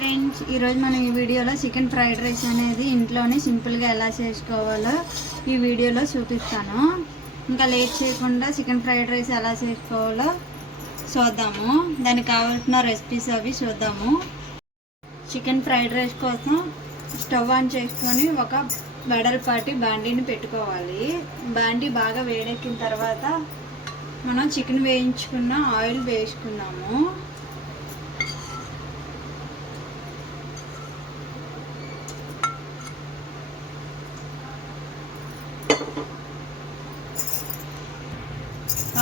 Friends, ఈరోజు మనం ఈ వీడియోలో చికెన్ ఫ్రైడ్ రైస్ అనేది ఇంట్లోనే సింపుల్గా ఎలా చేసుకోవాలో ఈ వీడియోలో చూపిస్తాను. ఇంకా లేట్ చేయకుండా చికెన్ ఫ్రైడ్ రైస్ ఎలా చేసుకోవాలో చూద్దాము. దానికి కావాల్సిన రెసిపీస్ అవి చూద్దాము. చికెన్ ఫ్రైడ్ రైస్ కోసం స్టవ్ ఆన్ చేసుకొని ఒక వెడల్పాటి బాండీని పెట్టుకోవాలి. బాండీ బాగా వేడెక్కిన తర్వాత మనం చికెన్ వేయించుకున్న ఆయిల్ వేసుకున్నాము.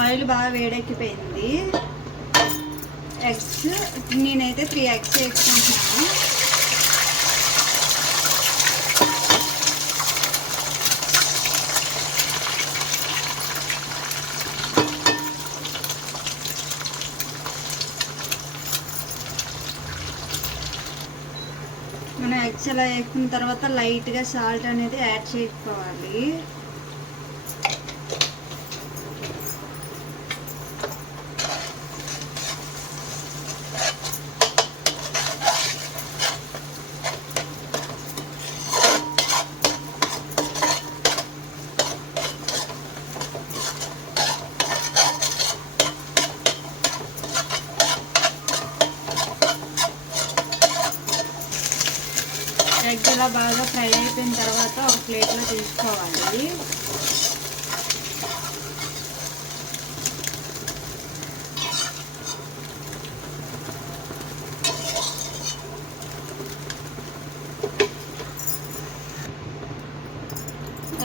ఆయిల్ బాగా వేడెక్కిపోయింది. ఎగ్స్ నేనైతే 3 ఎగ్స్ వేసుకుంటున్నాను. మనం ఎగ్స్ అలా వేసుకున్న తర్వాత లైట్గా సాల్ట్ అనేది యాడ్ చేసుకోవాలి. ఎగ్ ఇలా బాగా ఫ్రై అయిపోయిన తర్వాత ఒక ప్లేట్లో తీసుకోవాలి.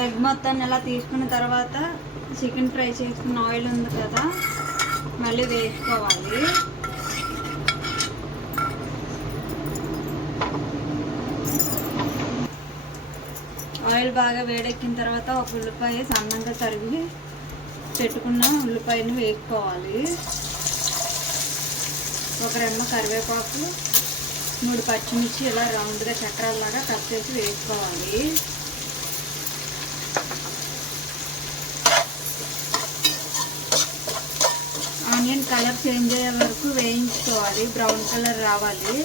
ఎగ్ మొత్తాన్ని ఇలా తీసుకున్న తర్వాత చికెన్ ఫ్రై చేసుకున్న ఆయిల్ ఉంది కదా, మళ్ళీ వేసుకోవాలి. ఆయిల్ బాగా వేడెక్కిన తర్వాత ఒక ఉల్లిపాయ సన్నంగా తరిగి పెట్టుకున్న ఉల్లిపాయని వేసుకోవాలి. ఒక రెమ్మ కరివేపాకు, 3 పచ్చిమిర్చి ఇలా రౌండ్గా చక్రాల్లాగా కట్ చేసి వేసుకోవాలి. ఆనియన్ కలర్ చేంజ్ అయ్యే వరకు వేయించుకోవాలి. బ్రౌన్ కలర్ రావాలి.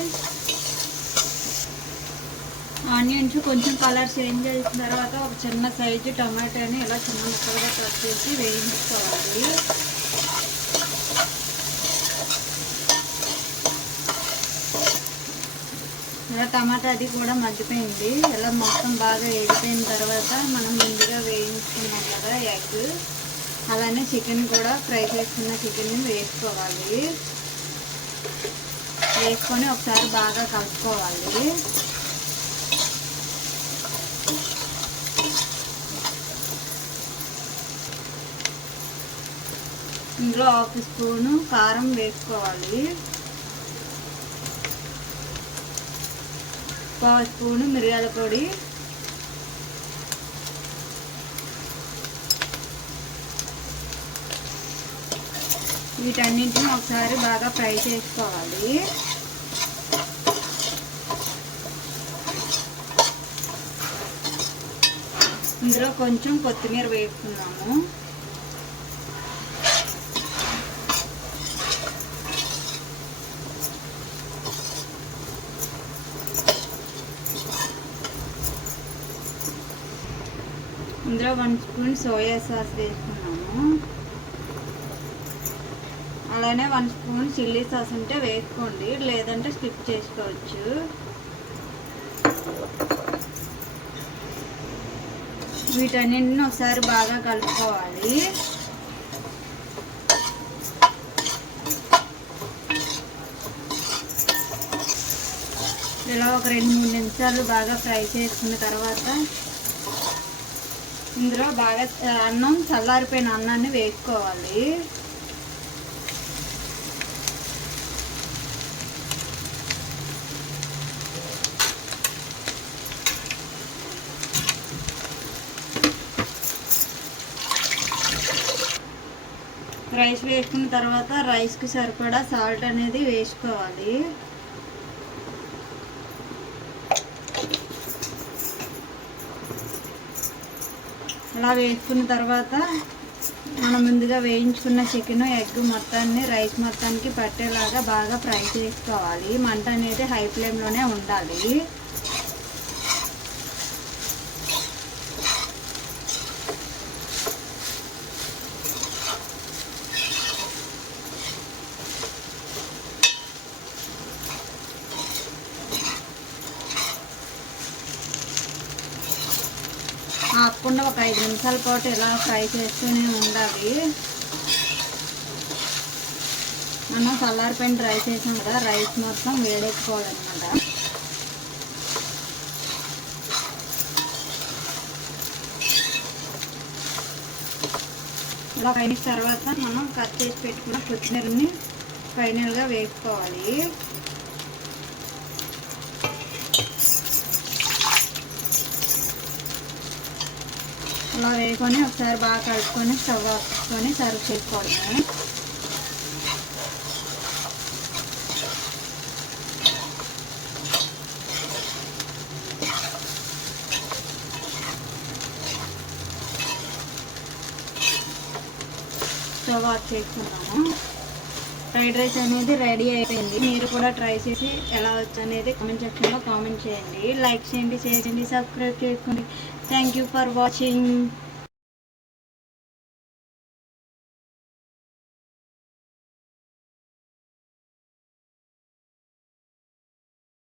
ఆనియన్స్ కొంచెం కలర్ చేంజ్ అయిన తర్వాత ఒక చిన్న సైజు టమాటాని ఇలా చిన్న ముక్కలుగా కట్ చేసి వేయించుకోవాలి. ఇలా టమాటా అది కూడా మగ్గిపోయింది. ఇలా మొత్తం బాగా వేగిపోయిన తర్వాత మనం ముందుగా వేయించుకున్నాం కదా ఎగ్, అలానే చికెన్ కూడా ఫ్రై చేసుకున్న చికెన్ని వేసుకోవాలి. వేసుకొని ఒకసారి బాగా కలుపుకోవాలి. ఇందులో 1 స్పూను కారం వేసుకోవాలి. 1 స్పూను మిరియాల పొడి, వీటన్నింటిని ఒకసారి బాగా ఫ్రై చేసుకోవాలి. ఇందులో కొంచెం కొత్తిమీర వేసుకున్నాము. ఇందులో 1 స్పూన్ సోయా సాస్ వేసుకున్నాము. అలానే 1 స్పూన్ చిల్లీ సాస్ ఉంటే వేసుకోండి, లేదంటే స్కిప్ చేసుకోవచ్చు. వీటన్నింటిని ఒకసారి బాగా కలుపుకోవాలి. ఇలా ఒక 2-3 నిమిషాలు బాగా ఫ్రై చేసుకున్న తర్వాత ఇందులో బాగా అన్నం చల్లారిపోయిన అన్నాన్ని వేసుకోవాలి. రైస్ వేసుకున్న తర్వాత రైస్కి సరిపడా సాల్ట్ అనేది వేసుకోవాలి. అలా వేసుకున్న తర్వాత మనం ముందుగా వేయించుకున్న చికెన్ ఎగ్ మొత్తాన్ని రైస్ మొత్తానికి పట్టేలాగా బాగా ఫ్రై చేసుకోవాలి. మంట అనేది హై ఫ్లేమ్లోనే ఉండాలి. ఆపకుండా ఒక 5 నిమిషాల పాటు ఇలా ఫ్రై చేస్తూనే ఉండాలి. మనం చల్లారిపోయిన డ్రై చేసాం కదా, రైస్ మొత్తం వేడెక్కిపోవాలన్నమాట. ఇలా 5 నిమిషాల తర్వాత మనం కట్ చేసి పెట్టుకున్న కొత్తిమీరని ఫైనల్గా వేసుకోవాలి. అలా వేసుకొని ఒకసారి బాగా కలుపుకొని స్టవ్ ఆపుకొని సర్వ్ చేసుకోవాలి. స్టవ్ ఆఫ్ చేసుకున్నాము. ఫ్రైడ్ రైస్ అనేది రెడీ అయిపోయింది. మీరు కూడా ట్రై చేసి ఎలా వచ్చనేది కామెంట్ సెక్షన్లో కామెంట్ చేయండి. లైక్ చేయండి, షేర్ చేయండి, సబ్స్క్రైబ్ చేసుకోండి. Thank you for watching.